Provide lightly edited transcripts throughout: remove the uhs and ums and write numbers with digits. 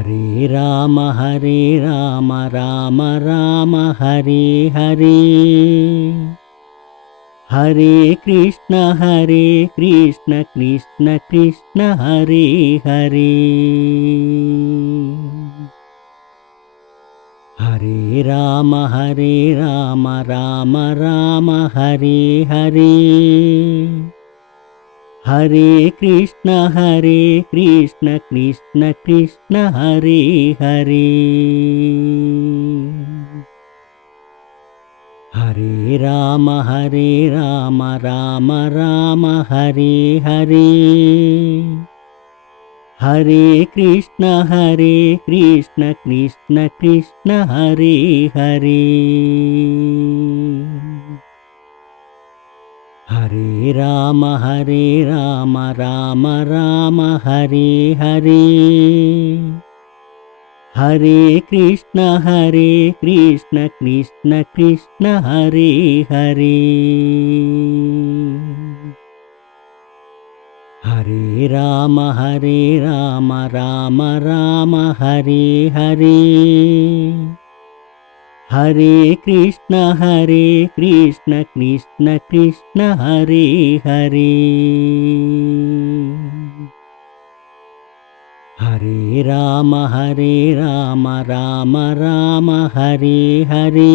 Hare Rama Rama Rama Hare Hare Hare Krishna Krishna Krishna Hare Hare Hare Rama Rama Rama Hare Hare Hare Krishna Krishna Krishna Hare Hare Hare Rama Rama Rama Hare Hare Hare Krishna Krishna Krishna Hare Hare Hare Rama Rama Rama Hare Hare Hare Krishna Krishna Krishna Hare Hare Hare Rama Rama Rama Hare Hare Hare Krishna Krishna Krishna Hare Hare Hare Rama Rama Rama Hare Hare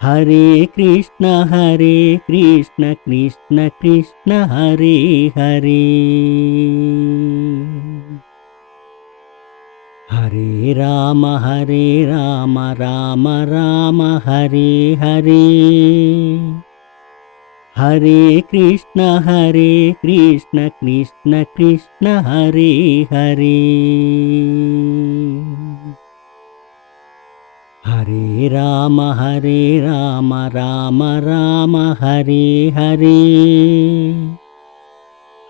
Hare Krishna Krishna Krishna Hare Hare Hare Rama Rama Rama Hare Hare Hare Krishna Krishna Krishna Hare Hare Hare Rama Rama Rama Hare Hare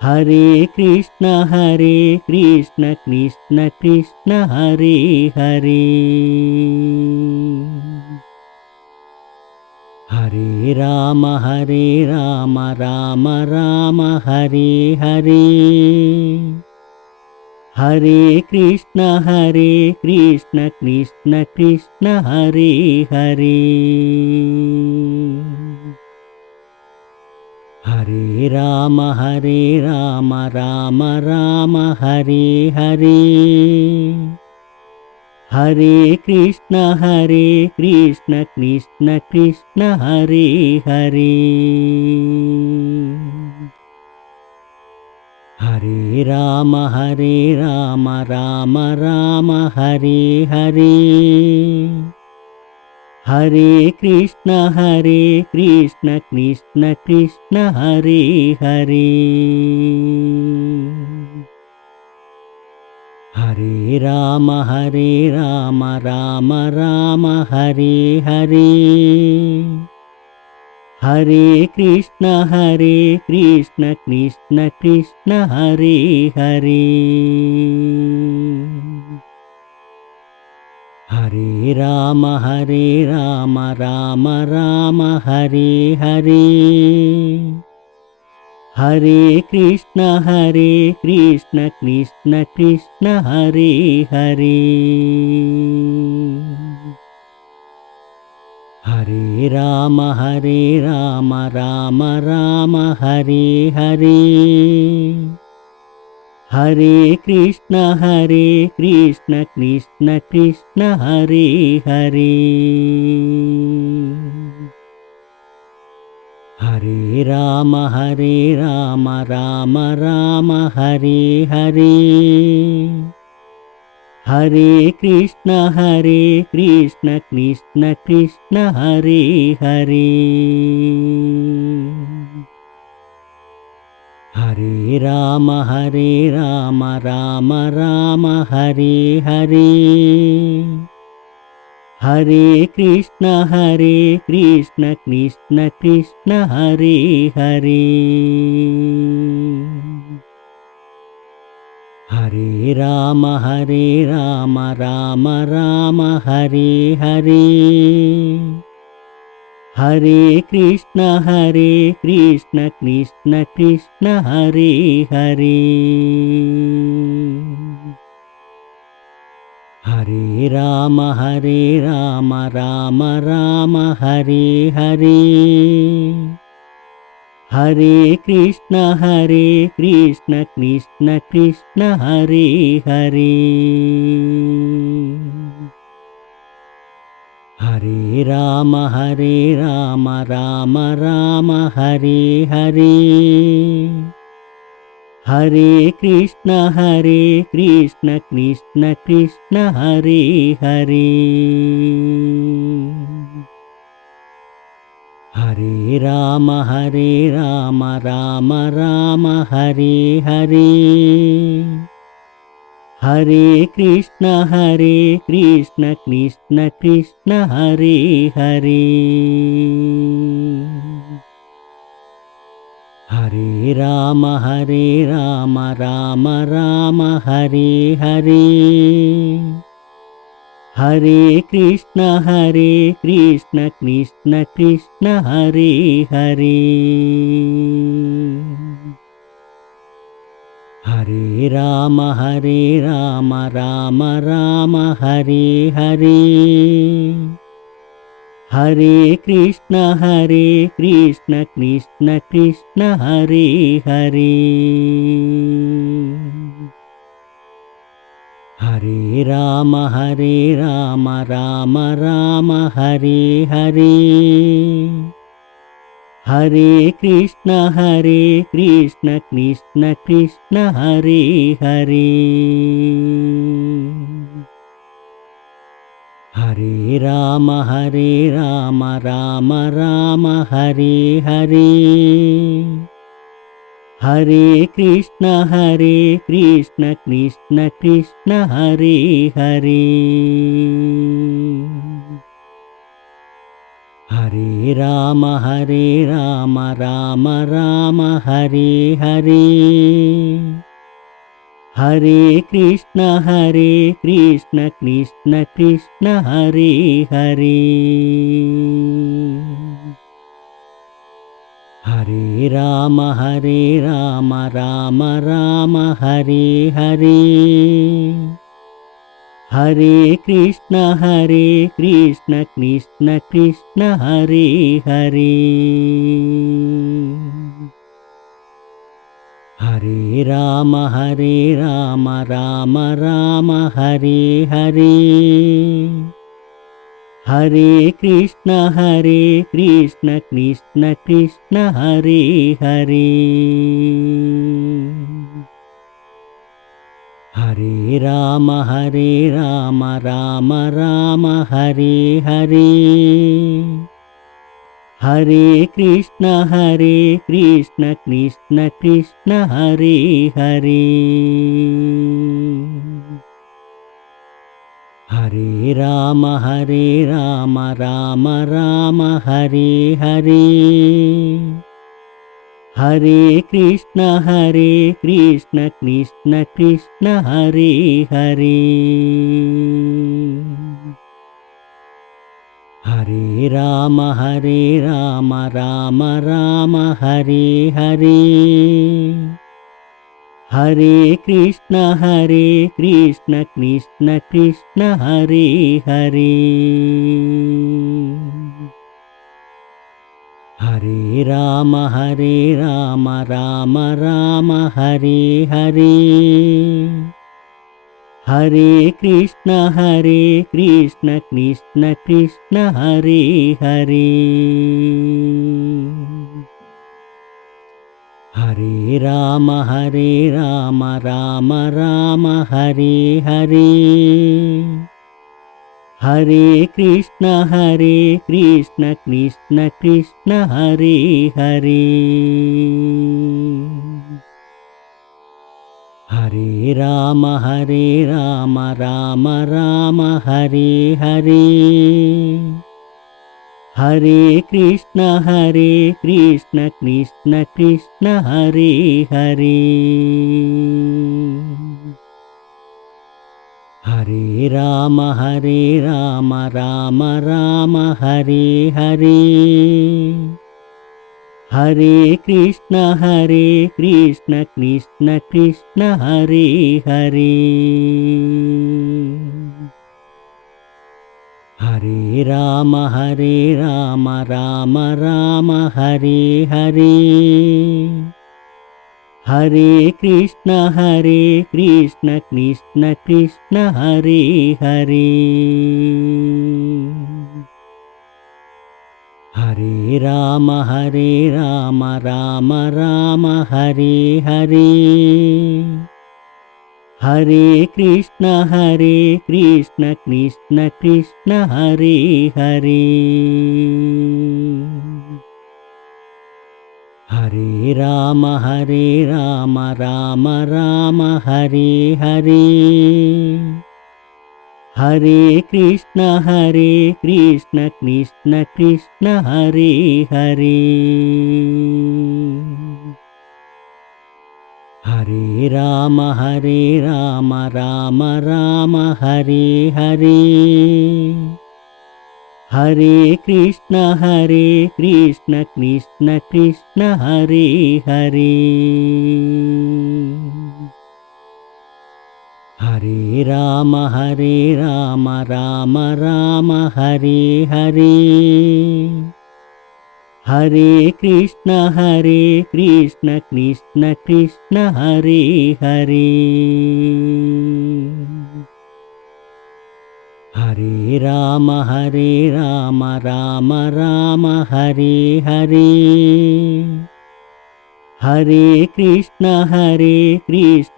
Hare Krishna Krishna Krishna Hare Hare Hare Rama Rama Rama Hare Hare Hare Krishna Krishna Krishna Hare Hare Hare Rama Rama Rama Hare Hare Hare Krishna Krishna Krishna Hare Hare Hare Rama Rama Rama Hare Hare Hare Krishna Krishna Krishna Hare Hare Hare Rama Rama Rama Hare Hare Hare Krishna Krishna Krishna Hare Hare Hare Rama Rama Rama Hare Hare Hare Krishna Krishna Krishna Hare Hare Hare Rama Rama Rama Hare Hare Hare Krishna Krishna Krishna Hare Hare Hare Rama Rama Rama Hare Hare Hare Krishna Krishna Krishna Hare Hare Hare Rama Rama Rama Hare Hare Hare Krishna Krishna Krishna Hare Hare Hare Rama Rama Rama Hare Hare Hare Krishna Krishna Krishna Hare Hare Hare Rama Rama Rama Hare Hare. Hare Krishna Krishna Krishna Hare Hare. Hare Rama Rama Rama Hare Hare. Hare Krishna Krishna Krishna Hare Hare. Hare Rama Rama Rama Hare Hare. Hare Krishna Krishna Krishna Hare Hare. Hare Rama Rama Rama Hare Hare. Hare Krishna Krishna Krishna Hare Hare. Hare Rama Rama Rama Hare Hare. Hare Krishna Krishna Krishna Hare Hare. Hare Rama Rama Rama Hare Hare. Hare Krishna Krishna Krishna Hare Hare. Hare Rama Rama Rama Hare Hare. Hare Krishna Krishna Krishna Hare Hare. Hare Rama Rama Rama Hare Hare. Hare Krishna Krishna Krishna Hare Hare. Hare Rama Rama Rama Hare Hare. Hare Krishna Krishna Krishna Hare Hare. Hare Rama Rama Rama Hare Hare. Hare Krishna Krishna Krishna Hare Hare. Hare Rama Rama Rama Hare Hare. Hare Krishna Krishna Krishna Hare Hare. Hare Rama Rama Rama Hare Hare. Hare Krishna Krishna Krishna Hare Hare. Hare Rama Rama Rama Hare Hare. Hare Krishna Krishna Krishna Hare Hare. Hare Rama Rama Rama Hare Hare. Hare Krishna Krishna Krishna Hare Hare. Hare Rama Rama Rama Hare Hare. Hare Krishna Krishna Krishna Hare Hare. Hare Rama Rama Rama Hare Hare. Hare Krishna Krishna Krishna Hare Hare. Hare Rama Rama Rama Hare Hare. Hare Krishna Krishna Krishna Hare Hare. Hare Rama Rama Rama Hare Hare. Hare Krishna Krishna Krishna Hare Hare. Hare Rama Rama Rama Hare Hare. Hare Krishna Krishna Krishna Hare Hare. Hare Rama Rama Rama Hare Hare. Hare Krishna Krishna Krishna Hare Hare. Hare Rama Rama Rama Hare Hare. Hare Krishna Krishna Krishna Hare Hare. Hare Rama Rama Rama Hare Hare. Hare Krishna Krishna Krishna Hare Hare. Hare Rama Rama Rama Hare Hare. Hare Krishna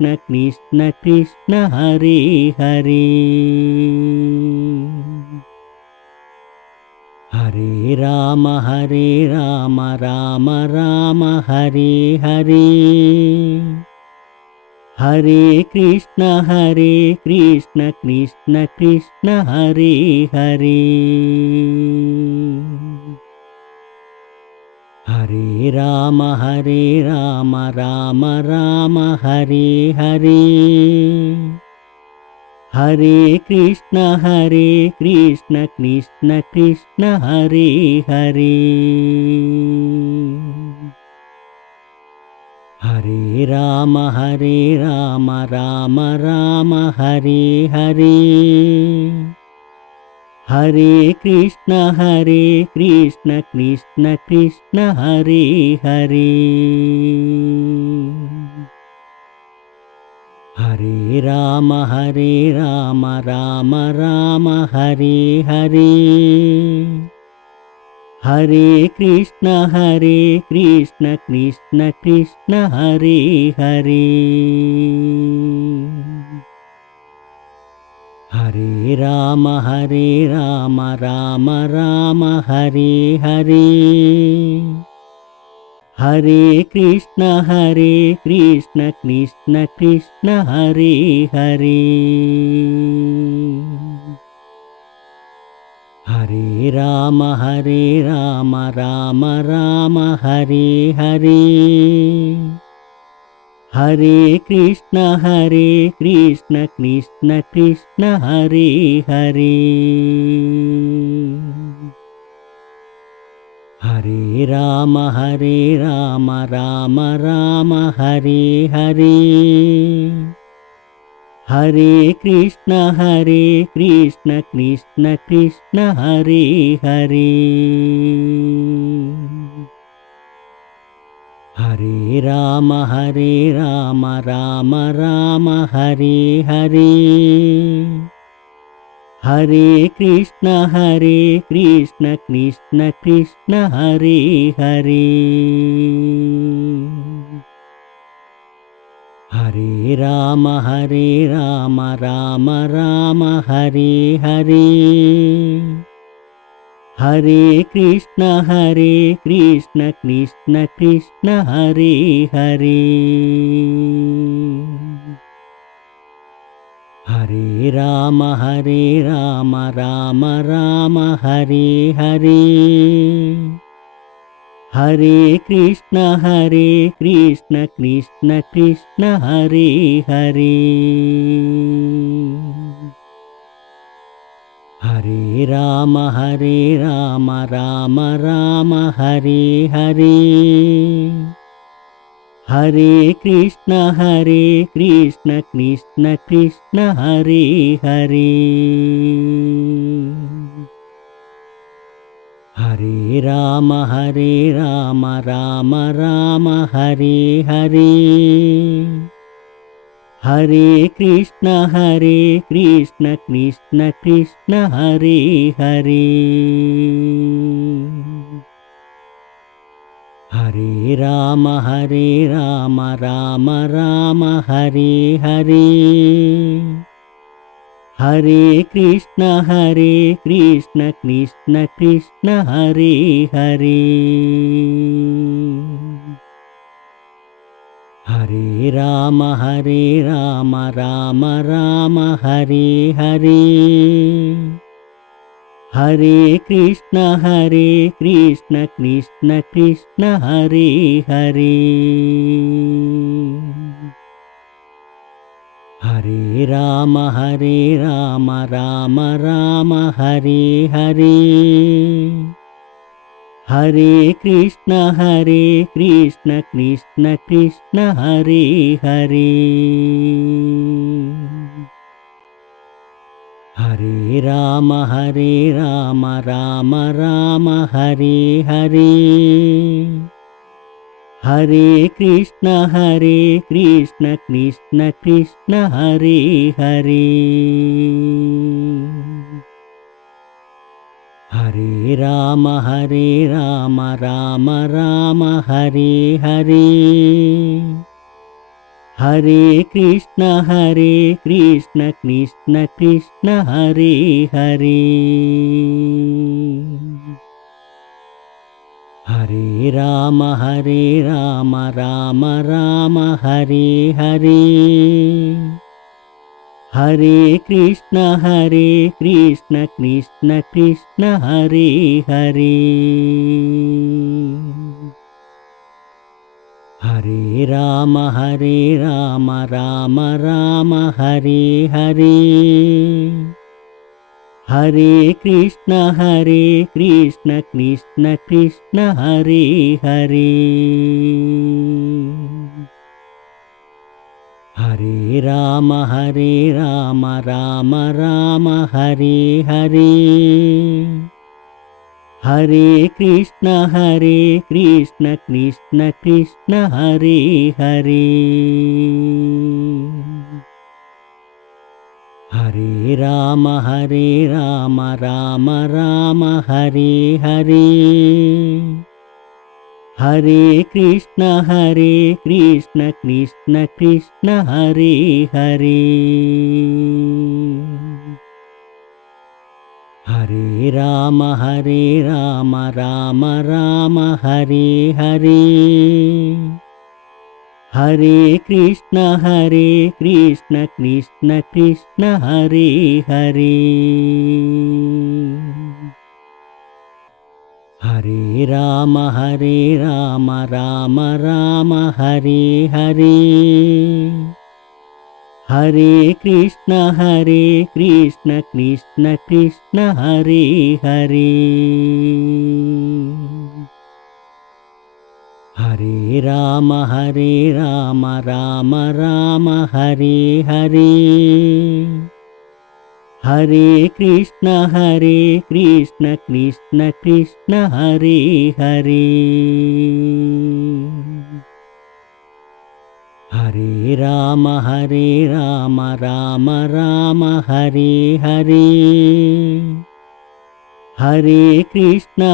Krishna Krishna Hare Hare. Hare Rama Rama Rama Hare Hare. Hare Krishna Krishna Krishna Hare Hare. Hare Rama Rama Rama Hare Hare. Hare Krishna Krishna Krishna Hare Hare. Hare Rama Rama Rama Hare Hare. Hare Krishna Krishna Krishna Hare Hare. Hare Rama Rama Rama Hare Hare. Hare Krishna Krishna Krishna Hare Hare. Hare Rama Rama Rama Hare Hare. Hare Krishna Krishna Krishna Hare Hare. Hare Rama Rama Rama Hare Hare. Hare Krishna Krishna Krishna Hare Hare. Hare Rama Rama Rama Hare Hare. Hare Krishna Krishna Krishna Hare Hare. Hare Rama Rama Rama Hare Hare. Hare Krishna Krishna Krishna Hare Hare. Hare Rama Rama Rama Hare Hare. Hare Krishna Krishna Krishna Hare Hare. Hare Rama Rama Rama Hare Hare. Hare Krishna Krishna Krishna Hare Hare. Hare Rama Rama Rama Hare Hare. Hare Krishna Krishna Krishna Hare Hare. Hare Rama Rama Rama Hare Hare. Hare Krishna Krishna Krishna Hare Hare. Hare Rama Rama Rama Hare Hare. Hare Krishna Krishna Krishna Hare Hare. Hare Rama Rama Rama Hare Hare. Hare Krishna Krishna Krishna Hare Hare. Hare Rama Rama Rama Hare Hare. Hare Krishna Krishna Krishna Hare Hare. Hare Rama Rama Rama Hare Hare. Hare Krishna Krishna Krishna Hare Hare. Hare Rama Rama Rama Hare Hare. Hare Krishna Krishna Krishna Hare Hare. Hare Rama Rama Rama Hare Hare. Hare Krishna Krishna Krishna Hare Hare. Hare Rama Rama Rama Hare Hare. Hare Krishna Krishna Krishna Hare Hare. Hare Rama Rama Rama Hare Hare. Hare Krishna Krishna Krishna Hare Hare. Hare Rama Rama Rama Hare Hare. Hare Krishna Krishna Krishna Hare Hare. Hare Rama Rama Rama Hare Hare. Hare Krishna Krishna Krishna Hare Hare. Hare Rama Rama Rama Hare Hare. Hare Krishna Krishna Krishna Hare Hare. Hare Rama Rama Rama Hare Hare. Hare Krishna Krishna Krishna Hare Hare. Hare Rama Rama Rama Hare Hare. Hare Krishna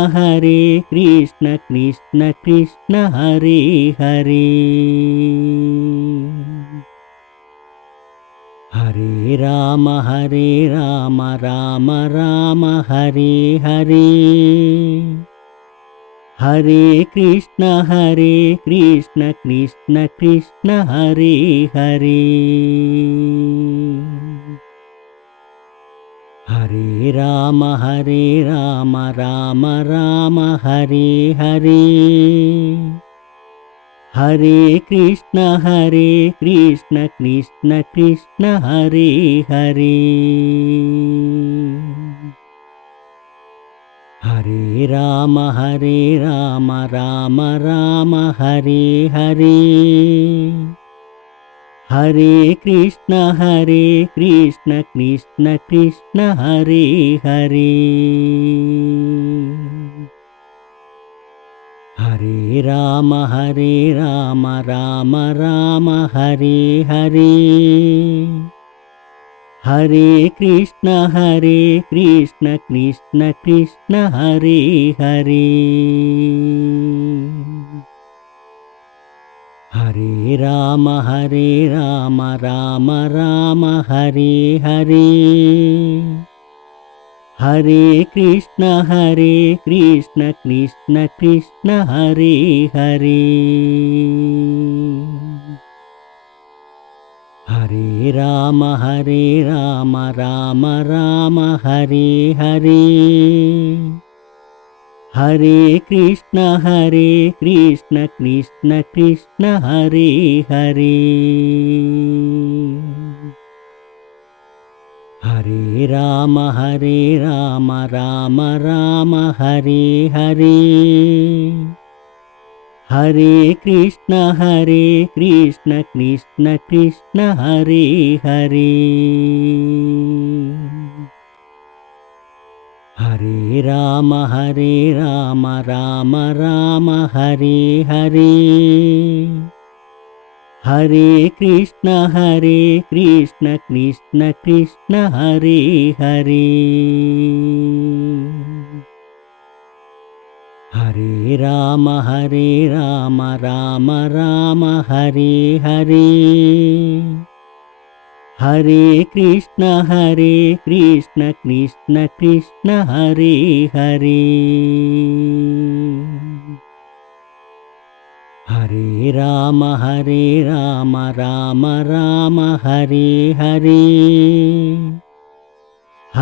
Krishna Krishna Hare Hare. Hare Rama Rama Rama Hare Hare. Hare Krishna Krishna Krishna Hare Hare. Hare Rama Rama Rama Hare Hare. Hare Krishna Krishna Krishna Hare Hare. Hare Rama Rama Rama Hare Hare. Hare Krishna Krishna Krishna Hare Hare. Hare Rama Rama Rama Hare Hare. Hare Krishna Krishna Krishna Hare Hare. Hare Rama Rama Rama Hare Hare. Hare Krishna Krishna Krishna Hare Hare. Hare Rama Rama Rama Hare Hare. Hare Krishna Krishna Krishna Hare Hare. Hare Rama Rama Rama Hare Hare. Hare Krishna Krishna Krishna Hare Hare. Hare Rama Rama Rama Hare Hare. Hare Krishna Krishna Krishna Hare Hare. Hare Rama Rama Rama Hare Hare. Hare Krishna Krishna Krishna Hare Hare. Hare Rama Rama Rama Hare Hare.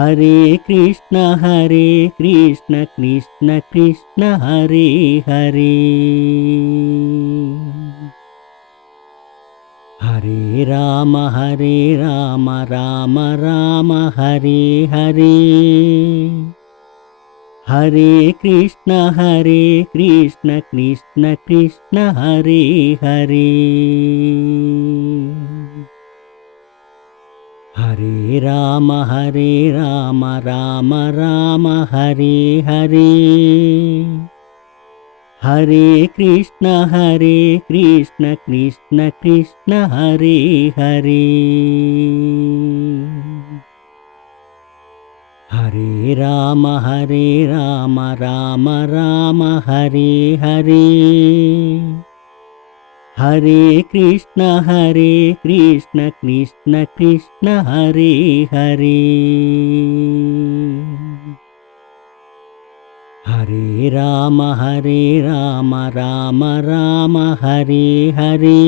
Hare Krishna Krishna Krishna Hare Hare. Hare Rama Rama Rama Hare Hare. Hare Krishna Krishna Krishna Hare Hare. Hare Rama Rama Rama Hare Hare. Hare Krishna Krishna Krishna Hare Hare. Hare Rama Rama Rama Hare Hare. Hare Krishna Krishna Krishna Hare Hare. Hare Rama Rama Rama Hare Hare.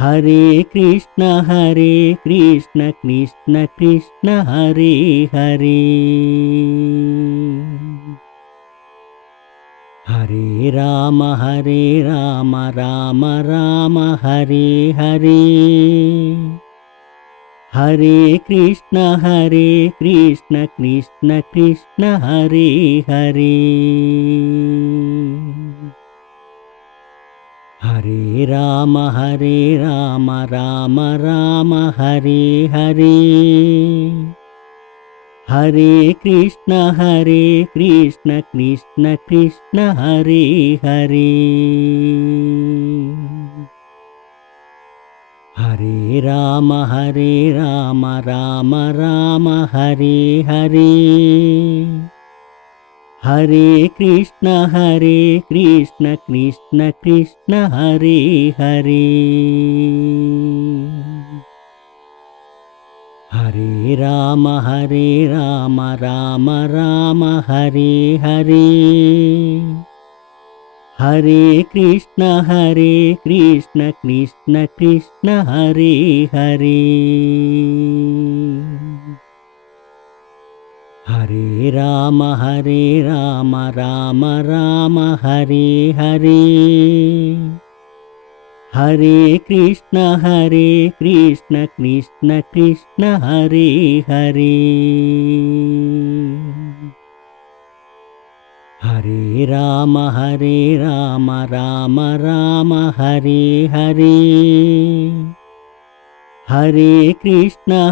Hare Krishna Krishna Krishna Hare Hare. Hare Rama Rama Rama Hare Hare. Hare Krishna Krishna Krishna Hare Hare. Hare Rama Rama Rama Hare Hare. Hare Krishna Krishna Krishna Hare Hare. Hare Rama Rama Rama Hare Hare. Hare Krishna Krishna Krishna Hare Hare. Hare Rama Rama Rama Hare Hare. Hare Krishna Krishna Krishna Hare Hare. Hare Rama Rama Rama Hare Hare. Hare Krishna Krishna Krishna Hare Hare. Hare Rama Rama Rama Hare Hare. Hare Krishna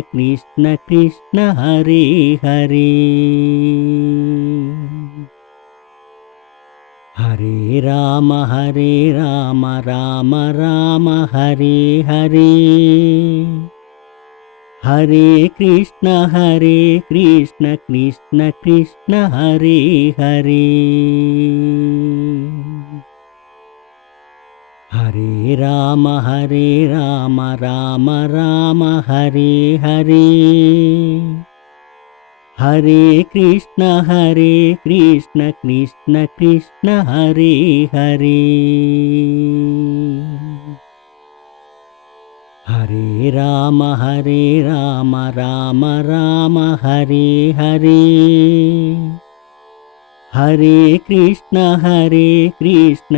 Krishna Krishna Hare Hare. Hare Rama Rama Rama Hare Hare. Hare Krishna Krishna Krishna Hare Hare. Hare Rama Rama Rama Hare Hare. Hare Krishna Krishna Krishna Hare Hare. Hare Rama Rama Rama Hare Hare. Hare Krishna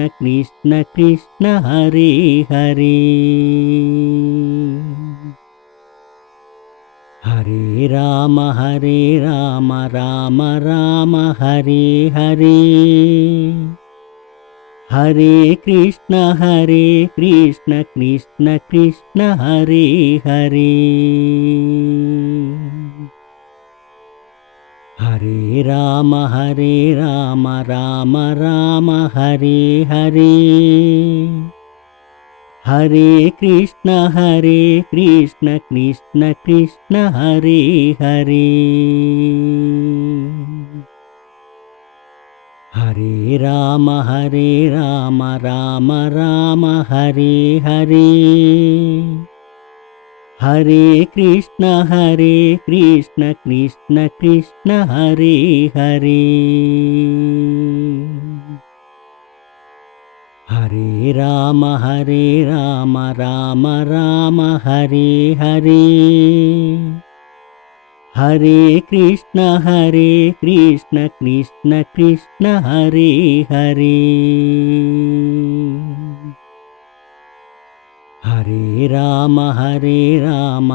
Krishna Krishna Hare Hare. Hare Rama Rama Rama Hare Hare. Hare Krishna Krishna Krishna Hare Hare. Hare Rama Rama Rama Hare Hare. Hare Krishna Krishna Krishna Hare Hare. Hare Rama Rama Rama Hare Hare. Hare Krishna Krishna Krishna Hare Hare. Hare Rama Rama Rama Hare Hare. Hare Krishna Krishna Krishna Hare Hare. Hare Rama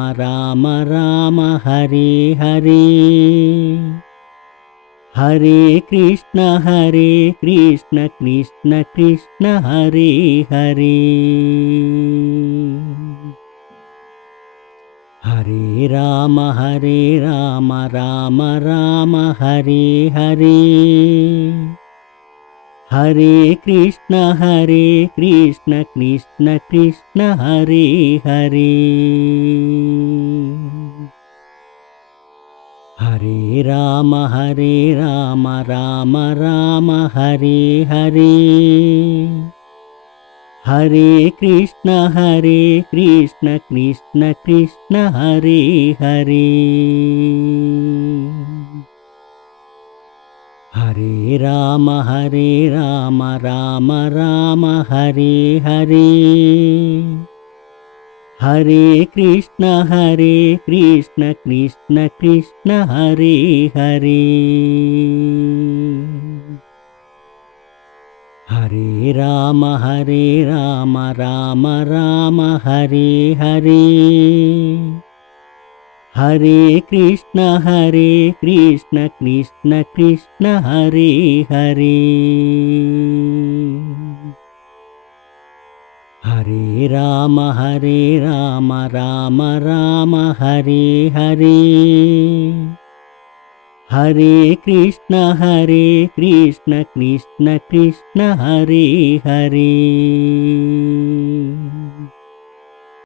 Rama Rama Hare Hare. Hare Krishna Krishna Krishna Hare Hare. Hare Rama Rama Rama Hare Hare. Hare Krishna Krishna Krishna Hare Hare. Hare Rama Rama Rama Hare Hare. Hare Krishna Krishna Krishna Hare Hare. Hare Rama Rama Rama Hare Hare. Hare Krishna Krishna Krishna Hare Hare. Hare Rama Rama Rama Hare Hare. Hare Krishna Krishna Krishna Hare Hare. Hare Rama Rama Rama Hare Hare. Hare Krishna Krishna Krishna Hare Hare.